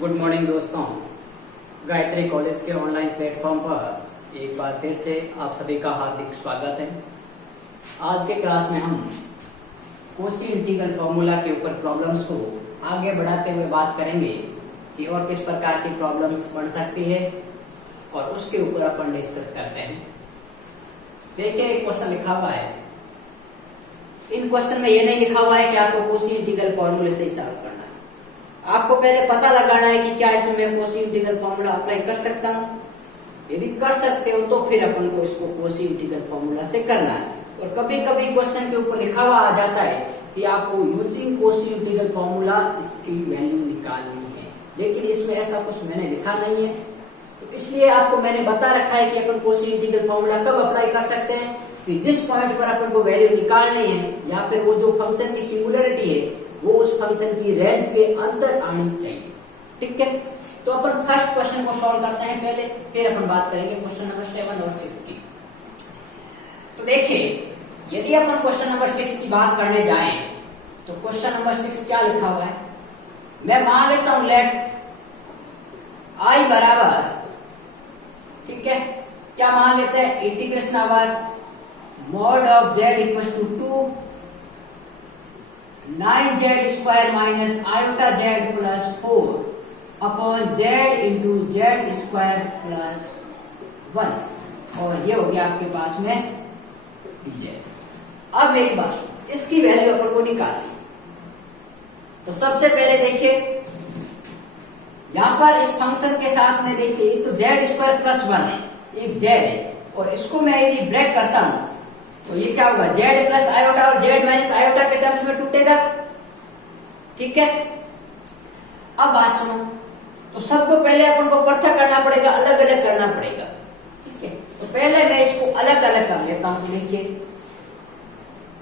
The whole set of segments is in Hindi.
गुड मॉर्निंग दोस्तों, गायत्री कॉलेज के ऑनलाइन प्लेटफॉर्म पर एक बार फिर से आप सभी का हार्दिक स्वागत है। आज के क्लास में हम कोशी इंटीग्रल फॉर्मूला के ऊपर प्रॉब्लम्स को आगे बढ़ाते हुए बात करेंगे कि और किस प्रकार की प्रॉब्लम्स बन सकती है और उसके ऊपर अपन डिस्कस करते हैं। देखिए, एक क्वेश्चन लिखा हुआ है। इन क्वेश्चन में ये नहीं लिखा हुआ है कि आपको कोशी इंटीग्रल फॉर्मूले से हिसाब करना है। आपको पहले पता लगाना है कि क्या इसमें मैं कोशी इंटीग्रल फॉर्मूला अप्लाई कर सकता हूँ। यदि कर सकते हो तो फिर अपन को इसको कोशी इंटीग्रल फॉर्मूला से करना है। और कभी कभी क्वेश्चन के ऊपर लिखा हुआ आ जाता है कि आपको यूजिंग कोशी इंटीग्रल फॉर्मूला इसकी वैल्यू निकालनी है, लेकिन इसमें ऐसा कुछ मैंने लिखा नहीं है। तो इसलिए आपको मैंने बता रखा है कि अपन कोशी इंटीग्रल फॉर्मूला कब अप्लाई कर सकते हैं कि जिस पॉइंट पर अपन को वैल्यू निकालनी है या फिर वो जो फंक्शन की सिंगुलरिटी है वो उस फंक्शन की रेंज के अंदर आनी चाहिए। ठीक है, तो अपन फर्स्ट क्वेश्चन को सॉल्व करते हैं पहले, फिर अपन बात करेंगे क्वेश्चन नंबर 7 और 6 की। तो देखिए, यदि अपन क्वेश्चन नंबर 6 की बात करने जाएं तो क्वेश्चन नंबर 6 क्या लिखा हुआ है, मैं मान लेता हूं लेट आई बराबर, ठीक है, क्या मान लेते हैं, integration over mod of z equal to 2 9z square minus iota z plus 4 upon z into z square plus 1, और ये हो गया आपके पास में dz। अब मेरी बात सुनो, इसकी वैल्यू अपन को निकालनी। तो सबसे पहले देखिए, यहां पर इस फंक्शन के साथ में देखिए तो जेड स्क्वायर प्लस 1 है, एक जेड है, और इसको मैं यदि ब्रेक करता हूं तो ये क्या होगा, जेड प्लस आयोटा और जेड माइनस आयोटा के टर्म्स में टूटेगा। ठीक है, अब बात सुनो, तो सबको पहले अपन को पृथक करना पड़ेगा, अलग अलग करना पड़ेगा। ठीक है, तो पहले मैं इसको अलग अलग कर लेता हूं। तो देखिए,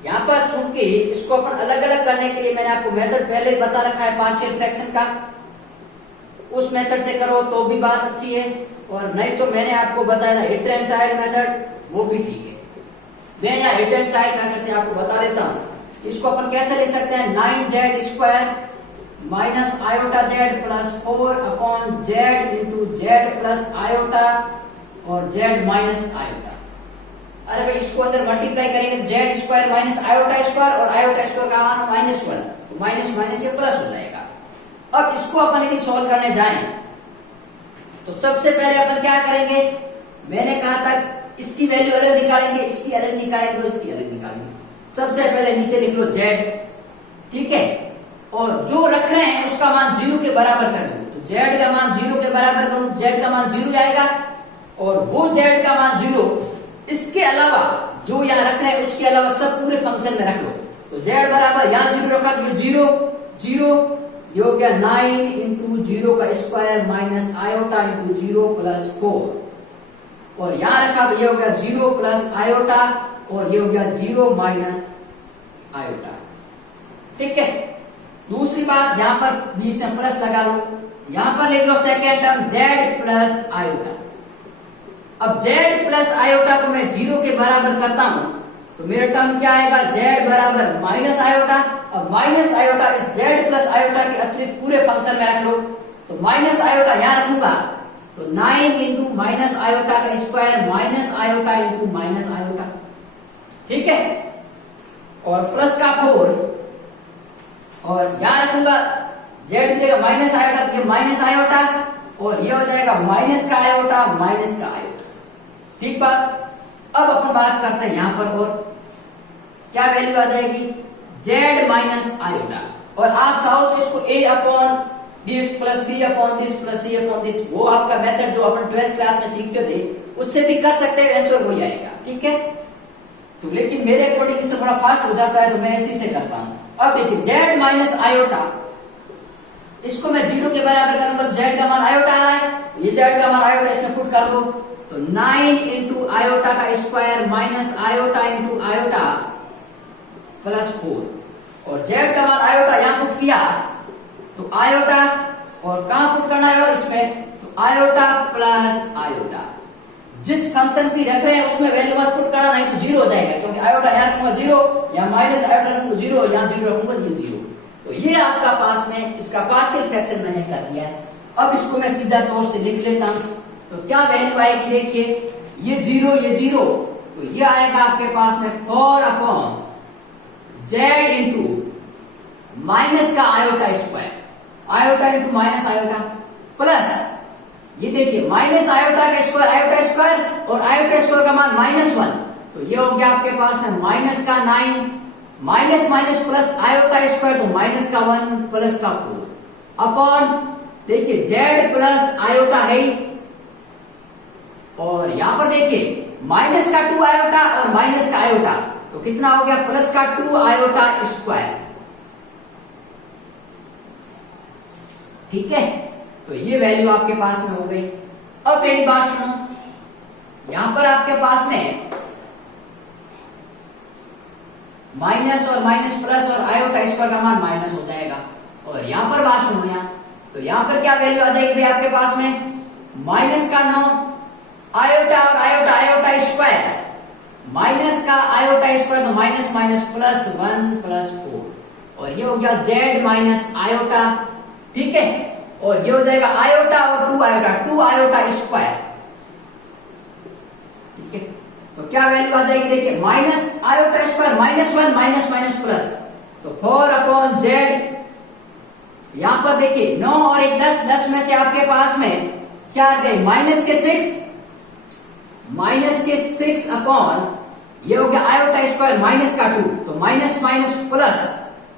यहां पर चूंकि इसको अपन अलग अलग करने के लिए मैंने आपको मेथड पहले बता रखा है पार्शियल फ्रैक्शन का, उस मेथड से करो तो भी बात अच्छी है, और नहीं तो मैंने आपको बताया था हिट एंड ट्रायल मेथड, वो भी ठीक है। मैं यहाँ हिट एंड ट्रायल मेथड से आपको बता देता हूं। इसको अपन कैसे ले सकते हैं, 9z square minus iota z plus 4 upon z into Z plus iota और जेड माइनस आयोटा। अरे भाई, इसको अंदर मल्टीप्लाई करेंगे तो Z square minus iota square, और आयोटा स्क्वायर का मान -1, तो माइनस माइनस ये प्लस हो जाएगा। अब इसको अपन यदि सॉल्व करने जाएं तो सबसे पहले अपन क्या करेंगे, मैंने कहा था इसकी वैल्यू अलग निकालेंगे, इसकी अलग निकालेंगे और इसकी अलग निकालेंगे। सबसे पहले नीचे लिख लो जेड, ठीक है, और जो रख रहे हैं उसका मान 0 के बराबर कर दो। तो जेड का मान 0 के बराबर करूं, जेड का मान 0 आएगा, और वो जेड का मान 0, इसके अलावा जो यहाँ रख रहे हैं उसके अलावा सब पूरे फंक्शन में रख लो। तो जेड बराबर यहाँ 0 रखा तो ये 0 0, ये हो गया 9 इंटू 0 का square minus iota into 0 plus 4, और यहां रखा तो ये हो गया 0 प्लस आयोटा, और ये हो गया 0 माइनस आयोटा। ठीक है, दूसरी बात, यहां पर बीच में प्लस लगा लो, यहां पर लिख लो second term z plus iota. अब जेड प्लस आयोटा को मैं 0 के बराबर करता हूं तो मेरा टर्म क्या आएगा, जेड बराबर माइनस आयोटा। अब माइनस आयोटा इस जेड प्लस आयोटा के अतिरिक्त पूरे फंक्शन में रख लो, तो माइनस आयोटा यहां रखूंगा तो 9 इंटू माइनस आयोटा का square minus iota into minus iota. ठीक है, और प्लस का 4, और यहां रखूंगा जेड की जगह माइनस आयोटा, तो ये माइनस आयोटा, और ये हो जाएगा माइनस का आयोटा माइनस का आयोटा। ठीक बात। अब अपन बात करते हैं यहां पर, और क्या वैल्यू आ जाएगी, जेड माइनस आयोटा, और आप चाहो तो इसको a upon this plus b upon this plus c upon this, वो आपका मेथड जो अपन 12th क्लास में सीखते थे उससे भी कर सकते हैं, आंसर वही आएगा। ठीक है, तो लेकिन मेरे अकॉर्डिंग इससे थोड़ा फास्ट हो जाता है तो मैं इसी से करता हूं। अब देखिए, जेड माइनस आयोटा, इसको मैं 0 के बराबर करूंगा तो जेड का मान आयोटा आ रहा है, ये जेड का मान आयोटा इसमें पुट कर दो, तो 9 इंटू आयोटा का square minus iota into iota plus 4, और जेड का मान आयोटा यहां पुट किया तो आयोटा, और कहां पुट करना है, और इसमें तो आयोटा प्लस आयोटा। जिस फंक्शन की रख रहे हैं उसमें वैल्यू मत पुट करना, नहीं तो 0 हो जाएगा, क्योंकि आयोटा यहाँ रखूंगा 0, यहाँ माइनस आयोटा रखूंगा 0, यहाँ 0 रखूंगा ये 0। तो ये आपका पास में इसका पार्शियल फ्रैक्शन मैंने कर दिया है। अब इसको मैं सीधा तौर से लिख लेता हूं। तो क्या वैल्यू आएगी देखिए, ये जीरो, तो ये आएगा आपके पास में 4 अपॉन जेड इंटू माइनस का iota square, iota into minus iota, plus ये देखिए माइनस आयोटा का स्क्वायर, आयोटा स्क्वायर, और आयोटा स्क्वायर का मान -1, तो ये हो गया आपके पास में माइनस का 9, minus minus plus iota square, तो माइनस का 1 प्लस का 4 अपॉन देखिए जेड प्लस आयोटा है, और यहां पर देखिए माइनस का 2 आयोटा और माइनस का आयोटा, तो कितना हो गया प्लस का 2 आयोटा स्क्वायर। ठीक है, तो ये वैल्यू आपके पास में हो गई। अब मेरी बात सुनो, यहां पर आपके पास में माइनस और माइनस प्लस और आयोटा स्क्वायर का मान माइनस हो जाएगा, और यहां पर बात सुनो यहां, तो यहां पर क्या वैल्यू आ जाएगी आपके पास में माइनस का 9 आयोटा और आयोटा, आयोटा स्क्वायर, माइनस का आयोटा स्क्वायर, तो माइनस माइनस प्लस 1 प्लस 4, और ये हो गया जेड माइनस आयोटा। ठीक है, और ये हो जाएगा आयोटा और 2 आयोटा, 2 आयोटा स्क्वायर। ठीक है, तो क्या वैल्यू आ जाएगी देखिए minus iota square -1 minus minus plus, तो 4 अपॉन जेड, यहां पर देखिए 9 और 1 10, 10 में से आपके पास में 4 गए, माइनस के 6 अपॉन ये हो गया आयोटा स्क्वायर माइनस का 2, तो माइनस माइनस प्लस,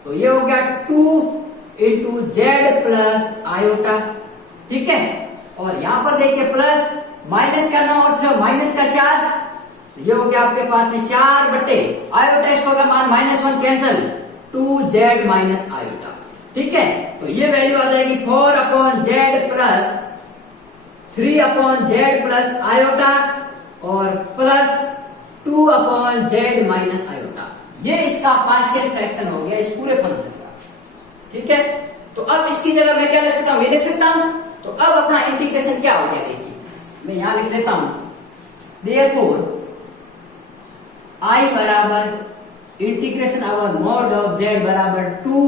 तो ये हो गया 2 इंटू जेड प्लस आयोटा। ठीक है, और यहां पर देखिए प्लस माइनस का 9 और 6 माइनस का 4, ये हो गया आपके पास में 4 बटे आयोटा स्क्वायर का मान -1 कैंसल, 2 जेड माइनस आयोटा। ठीक है, तो ये वैल्यू आ जाएगी 4 upon z plus 3 upon z plus iota और plus 2 upon z minus iota. ये इसका पार्शियल फ्रैक्शन हो गया इस पूरे फंक्शन का। ठीक है, तो अब इसकी जगह मैं क्या लिख सकता हूं, ये लिख सकता हूं। तो अब अपना इंटीग्रेशन क्या हो गया देखिए, मैं यहां लिख देता हूं, देयरफॉर I बराबर integration our mod of z बराबर 2।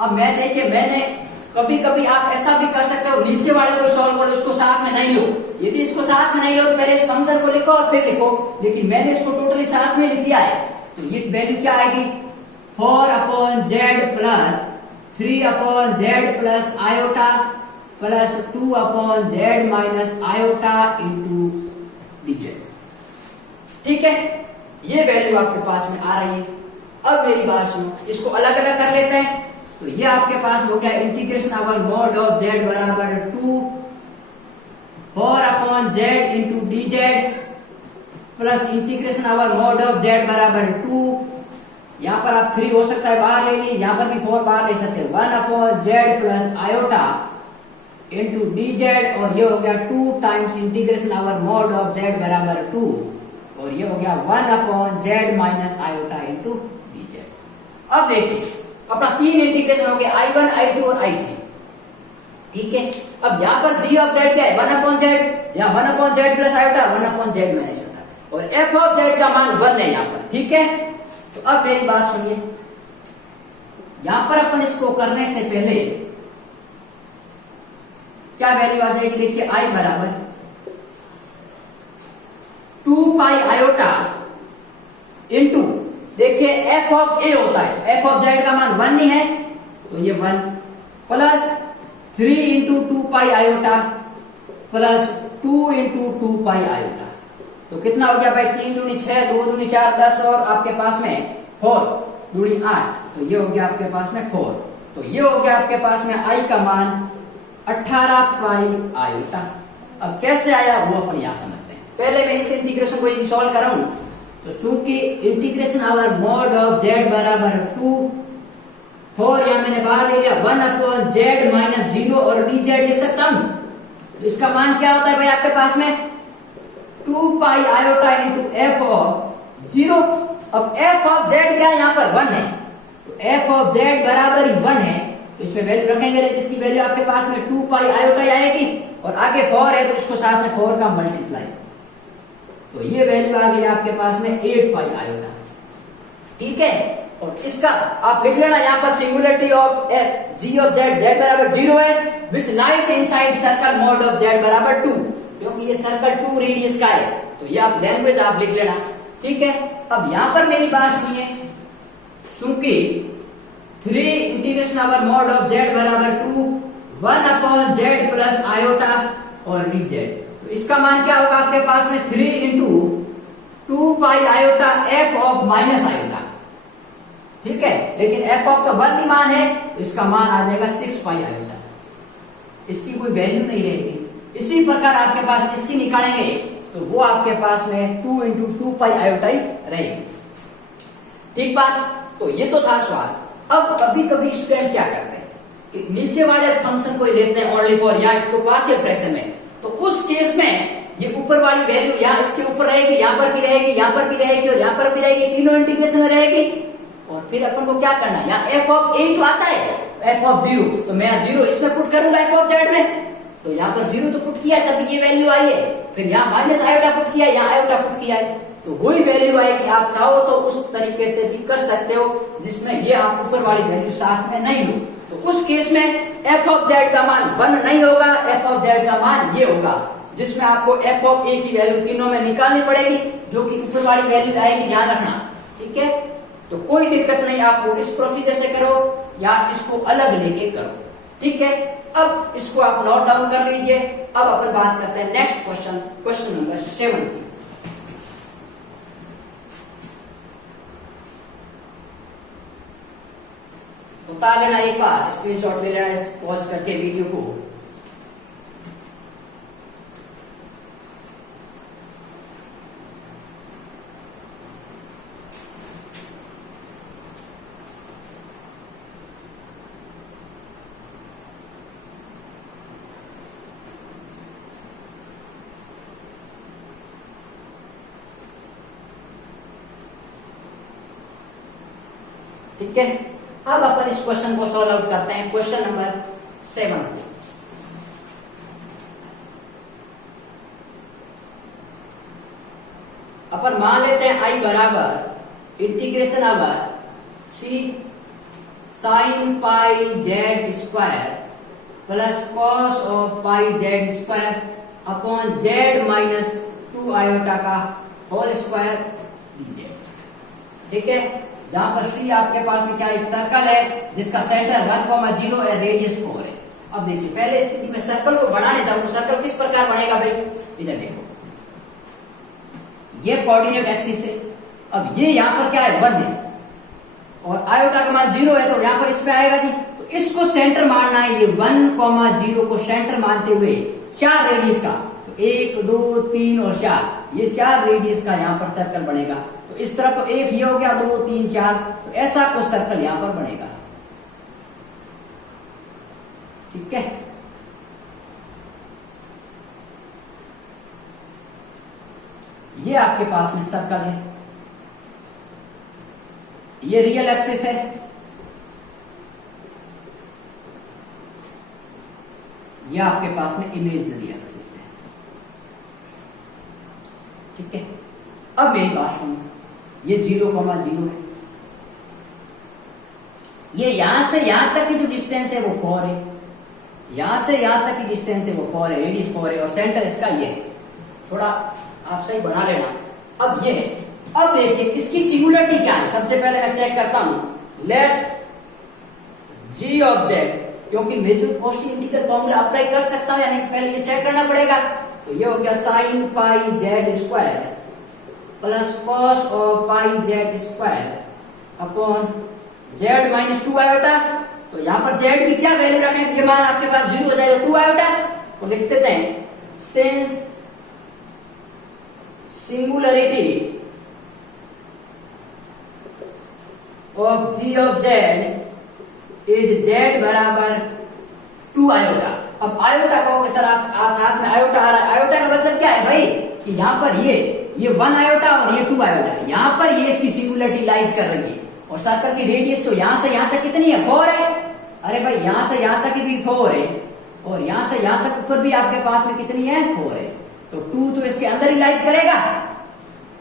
अब मैं देखिए मैंने कभी कभी आप ऐसा भी कर सकते हो, नीचे वाले को सॉल्व करो, इसको साथ में नहीं लो, यदि इसको साथ में नहीं लो तो पहले इस फंक्शन को लिखो और फिर लिखो, लेकिन मैंने इसको टोटली साथ में लिख दिया है। तो ये वैल्यू क्या आएगी 4 upon z plus 3 upon z plus iota plus 2 upon z minus iota into DZ. ठीक है, ये वैल्यू आपके पास में आ रही है। अब मेरी बात सुनो, इसको अलग अलग कर लेते हैं। तो ये आपके पास हो गया integration our mod of z बराबर 2 4 upon z into D Z plus integration our mod of z बराबर 2, यहां पर आप 3 हो सकता है बाहर ले लीजिए, यहां पर भी 4 बाहर ले सकते हैं, 1 upon z plus iota into D Z, और ये हो गया 2 times integration our mod of z बराबर 2, और ये हो गया 1 upon z minus iota into D Z. अब देखिए अपना 3 इंटीग्रेशन हो गया I1 I2 और I3। ठीक है, अब यहां पर g ऑफ जेड क्या है 1 अपॉन जेड, यहां 1 upon z plus iota 1 upon z minus iota, और f ऑफ जेड का मान 1 है यहां पर। ठीक है, तो अब मेरी बात सुनिए, यहां पर अपन इसको करने से पहले क्या वैल्यू आ जाएगी देखिए I बराबर 2 पाई आयोटा इंटू देखिए f ऑफ a होता है, f ऑफ जेड का मान 1 ही है, तो ये 1 प्लस 3 इंटू 2 पाई आयोटा प्लस 2 इंटू 2 पाई आयोटा, तो कितना हो गया भाई 3 दूनी 6, 2 दूनी 4, 10 और आपके पास में 4 दूनी 8, तो ये हो गया आपके पास में 4, तो ये हो गया आपके पास में I का मान 18 पाई आयोटा। अब कैसे आया वो अपन यहां समझते हैं। पहले मैं इस इंटीग्रेशन को यदि सॉल्व कराऊं तो चूंकि integration over mod of z बराबर 2 4 यहां मैंने बाहर ले लिया, 1 अपॉन जेड माइनस 0 और डी जेड लिख सकता हूं। तो इसका मान क्या होता है भाई आपके पास में 2 पाई आयोटा इंटू एफ ऑफ 0। अब एफ ऑफ जेड क्या है यहाँ पर 1 है, तो एफ ऑफ जेड बराबर 1 है, तो इसमें वैल्यू रखेंगे, इसकी वैल्यू आपके पास में 2 पाई आयोटा आएगी, और आगे 4 है तो इसको साथ में 4 का मल्टीप्लाई, तो ये वैल्यू आ गई आपके पास में 8 पाई आयोटा। ठीक है, और इसका आप लिख लेना यहाँ पर singularity of g of z, z बराबर 0 है, which lies inside circle mod of z बराबर 2, क्योंकि ये सर्कल 2 रेडियस का है, तो ये आप लैंग्वेज आप लिख लेना। ठीक है, अब यहां पर मेरी बात सुनिए, चूंकि 3 integration over mod of z बराबर 2 1 अपॉन जेड प्लस आयोटा और डी जेड, तो इसका मान क्या होगा आपके पास में 3 into 2 pi iota F of minus iota. ठीक है, लेकिन एफ ऑफ तो 1 ही मान है, तो इसका मान आ जाएगा 6 पाई आयोटा, इसकी कोई वैल्यू नहीं रहेगी। इसी प्रकार आपके पास इसकी निकालेंगे तो वो आपके पास में 2 इंटू 2 पाई आयोटा ही रहेगी। ठीक बात, तो ये तो था सवाल। अब कभी कभी स्टूडेंट क्या करते हैं कि नीचे वाले फंक्शन को लेते हैं ओनली फॉर या इसको पार्शियल फ्रैक्शन में, तो उस केस में ये ऊपर वाली वैल्यू यहाँ इसके ऊपर रहेगी, यहाँ पर भी रहेगी, यहाँ पर भी रहेगी और यहाँ पर भी रहेगी, तीनों इंटीग्रेशन में रहेगी। और फिर अपन को क्या करना है, यहाँ एफ ऑफ ए तो आता है, एफ ऑफ 0, तो मैं 0 इसमें पुट करूंगा एफ ऑफ जेड में, तो यहाँ पर 0 तो पुट किया तभी ये वैल्यू आई है, फिर यहाँ माइनस आयोटा पुट किया, यहाँ आयोटा पुट किया है, तो वही वैल्यू आएगी। आप चाहो तो उस तरीके से भी कर सकते हो जिसमें ये आप ऊपर वाली वैल्यू साथ में नहीं लो, तो उस केस में एफ ऑफ जेड का मान 1 नहीं होगा, एफ ऑफ जेड का मान ये होगा, जिसमें आपको एफ ऑफ ए की वैल्यू तीनों में निकालनी पड़ेगी, जो कि ऊपर वाली वैल्यू आएगी, ध्यान रखना। ठीक है, तो कोई दिक्कत नहीं, आपको इस प्रोसीजर से करो या इसको अलग लेके करो। ठीक है, अब इसको आप नोट डाउन कर लीजिए। अब अपन बात करते हैं नेक्स्ट क्वेश्चन, क्वेश्चन नंबर 7 की। उतार लेना एक बार, स्क्रीनशॉट ले लेना पॉज करके वीडियो को। ठीक है, अब अपन इस क्वेश्चन को सॉल्व आउट करते हैं, क्वेश्चन नंबर 7 को। अपन मान लेते हैं आई बराबर integration over c sine pi z square plus cos of pi z square upon z minus 2 iota का होल स्क्वायर डीजेड। ठीक है, जहां पर सी आपके पास में क्या एक सर्कल है जिसका सेंटर 1,0 है, रेडियस 4 है। अब देखिए, पहले स्थिति में सर्कल को बनाने जाऊं, सर्कल किस प्रकार बनेगा भाई, इधर देखो, ये कोऑर्डिनेट एक्सिस है, अब ये यहाँ पर क्या है 1 है और आयोटा का मान 0 है, तो यहाँ पर इस पे आएगा जी, तो इसको सेंटर मानना है, ये 1,0 को सेंटर मानते हुए 4 रेडियस का, तो 1 2 3 और 4, ये 4 रेडियस का यहाँ पर सर्कल बनेगा। तो इस तरफ तो 1 ये हो गया, 2 3 4, तो ऐसा कुछ सर्कल यहां पर बनेगा। ठीक है, ये आपके पास में सर्कल है, ये रियल एक्सिस है, ये आपके पास में इमेजिनरी एक्सिस है। ठीक है, अब मेरी बात सुनो, ये 0,0 है, ये यहां से यहां तक की जो डिस्टेंस है वो 4 है, यहां से यहां तक की डिस्टेंस है वो 4 है, रेडियस 4 है और सेंटर इसका ये है, थोड़ा आप सही बना लेना। अब ये है, अब देखिए इसकी सिंगुलरिटी क्या है, सबसे पहले मैं चेक करता हूं, लेट जी ऑफ जेड, क्योंकि मैं जो कॉची इंटीग्रल फॉर्मूला अप्लाई कर सकता हूं या नहीं, पहले ये चेक करना पड़ेगा। तो ये हो गया sign pi z square plus cos of pi z square upon z minus 2 iota. तो यहां पर जेड की क्या वैल्यू रखें, ये मान आपके पास 0 हो जाएगा, 2 आयोटा, तो लिख देते हैं since singularity of g of z is z बराबर 2 आयोटा। अब आयोटा कहोगे सर आप साथ में आयोटा आ रहा है, आयोटा का मतलब क्या है भाई कि यहां पर ये 1 आयोटा और ये 2 आयोटा, यहां पर ये इसकी सिंगुलरिटी लाइज कर रही है और सर्कल की रेडियस तो यहां से यहां तक कितनी है, 4 है। अरे भाई यहां से यहां तक भी 4 है और यहां से यहां तक ऊपर भी आपके पास में कितनी है, 4 है, तो 2 तो इसके अंदर ही लाइज करेगा।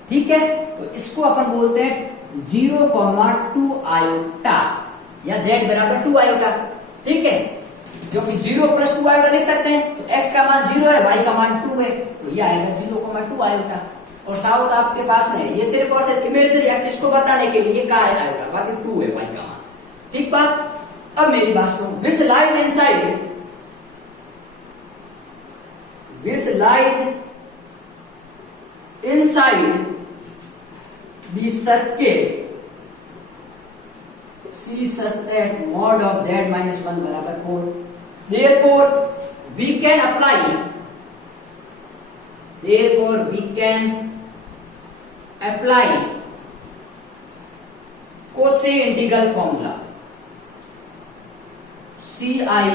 ठीक है, तो इसको अपन बोलते हैं 0,2 आयोटा या z बराबर 2 आयोटा। ठीक है, जो कि 0 + 2 आयोटा लिख सकते हैं। तो x का मान 0 है, y का मान 2 है, तो ये आएगा 0,2 आयोटा। और साउथ आपके पास में ये सिर्फ और सिर्फ इमेजिनरी एक्सिस को बताने के लिए क्या है आयोटा, बाकी 2 है y का मान। ठीक बात। अब मेरी बात सुनो, विच lies inside the circle C such that mod of z minus 1 बराबर 4। Therefore we can apply Cauchy integral formula, CI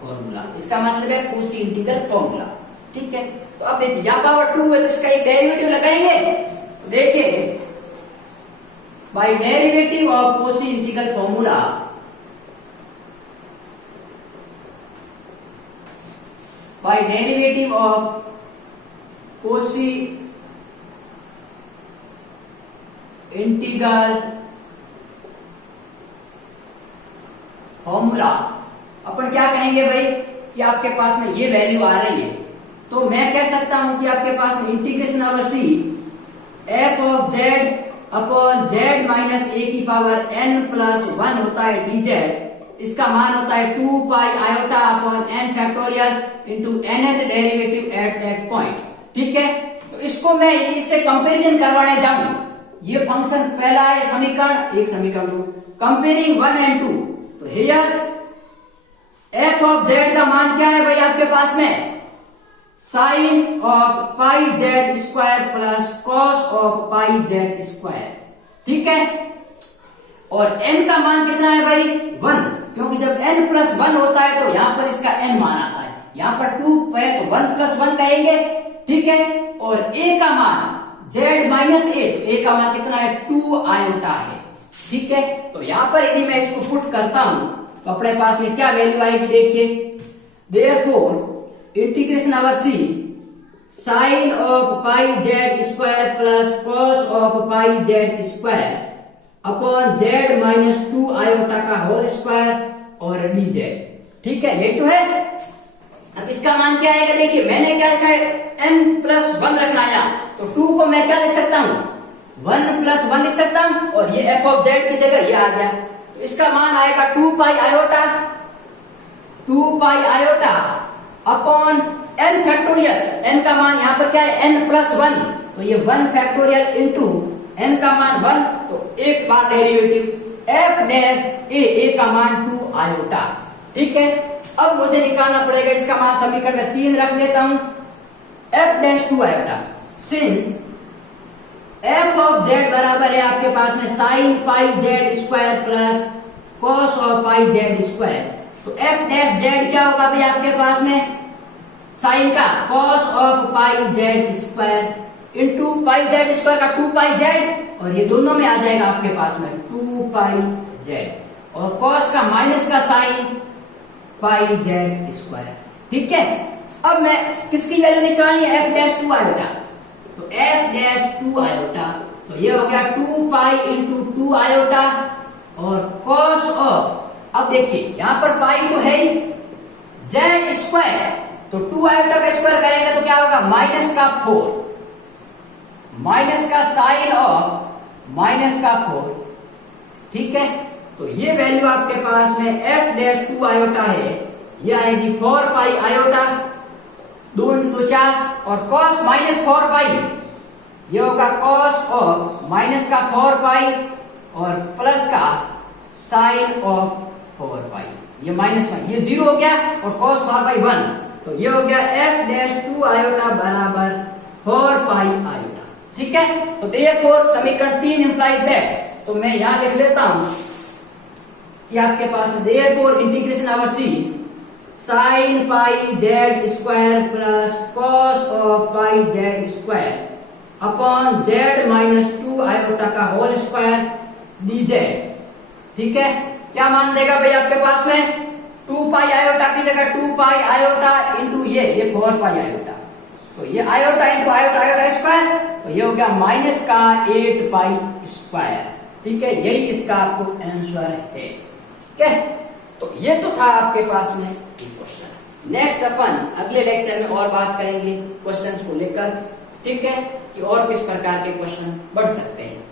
formula. इसका मतलब है Cauchy इंटीग्रल फॉर्मूला। ठीक है, तो अब देखिए यहाँ पावर 2 है तो इसका एक डेरिवेटिव लगाएंगे। तो देखिए by derivative of Cauchy integral formula, by derivative of Cauchy integral formula अपन क्या कहेंगे भाई कि आपके पास में ये वैल्यू आ रही है, तो मैं कह सकता हूं कि आपके पास में integration over c f of z upon z minus a की पावर n प्लस 1 होता है dz। इसका मान होता है 2 पाई iota upon n factorial into nth derivative at that point. ठीक है, तो इसको मैं यदि इससे कंपैरिजन करवाने जाऊं, ये फंक्शन पहला है समीकरण 1, समीकरण 2, कंपेयरिंग 1 and 2, तो हियर f ऑफ z का मान क्या है भाई आपके पास में sine of pi z square plus cos of pi z square. ठीक है, और n का मान कितना है भाई 1, क्योंकि जब n प्लस 1 होता है तो यहां पर इसका n मान आता है, यहां पर 2 है तो 1 प्लस 1 कहेंगे। ठीक है, और a का मान z माइनस a, तो a का मान कितना है 2 आयोटा है। ठीक है, तो यहां पर यदि मैं इसको पुट करता हूं तो अपने पास में क्या वैल्यू आएगी देखिए, therefore integration over c sine of pi z square plus cos of pi z square upon z minus 2 iota का होल स्क्वायर और dz। ठीक है, यही तो है। अब इसका मान क्या आएगा देखिए, मैंने क्या लिखा है n प्लस 1 रखना है, तो 2 को मैं क्या लिख सकता हूं 1 प्लस 1 लिख सकता हूं, और ये f ऑफ z की जगह ये आ गया, तो इसका मान आएगा 2 पाई iota upon n factorial. n का मान यहां पर क्या है n प्लस 1, तो ये 1 फैक्टोरियल इंटू n का मान 1, तो एक बार डेरिवेटिव f डैश a का मान 2 आयोटा। ठीक है, अब मुझे निकालना पड़ेगा इसका मान, समीकरण में 3 रख देता हूं, f dash 2 iota, since f of z बराबर है आपके पास में sign pi z square plus cos of pi z square, तो f डैश z क्या होगा भाई आपके पास में साइन का cos of pi z square into pi z square का 2 पाई जेड, और ये दोनों में आ जाएगा आपके पास में 2 पाई जेड, और कॉस का माइनस का साइन पाई जेड स्क्वायर। ठीक है, अब मैं किसकी वैल्यू निकालनी है f डैश 2 आयोटा, तो f डैश 2 आयोटा, तो ये हो गया 2 पाई इंटू 2 आयोटा और कॉस ऑफ, अब देखिए यहां पर पाई तो है ही, जेड स्क्वायर, तो 2 आयोटा का स्क्वायर करेंगे तो क्या होगा माइनस का 4, माइनस का साइन ऑफ माइनस का 4। ठीक है, तो ये वैल्यू आपके पास में f डैश 2 आयोटा है, ये आएगी 4 पाई आयोटा, 2 इंटू 2 4, और cos माइनस 4 पाई, ये होगा cos ऑफ माइनस का 4 पाई और प्लस का साइन ऑफ 4 पाई, ये माइनस में ये 0 हो गया, और cos 4 पाई 1, तो ये हो गया f डैश 2 आयोटा बराबर 4 पाई आयोटा। ठीक है, तो देयरफॉर समीकरण 3 इंप्लाइज दैट, तो मैं यहां लिख लेता हूं कि आपके पास में therefore integration over c sign pi z square plus cos of pi z square upon z minus 2 iota का होल स्क्वायर dz। ठीक है, क्या मान देगा भाई आपके पास में 2 पाई आयोटा की जगह 2 पाई आयोटा इंटू ये 4 पाई आयोटा, तो ये iota into iota iota square, तो ये हो गया माइनस का 8 पाई स्क्वायर। ठीक है, यही इसका आपको आंसर है। ठीक है, तो ये तो था आपके पास में क्वेश्चन। नेक्स्ट अपन अगले लेक्चर में और बात करेंगे क्वेश्चंस को लेकर। ठीक है, कि और किस प्रकार के क्वेश्चन बढ़ सकते हैं।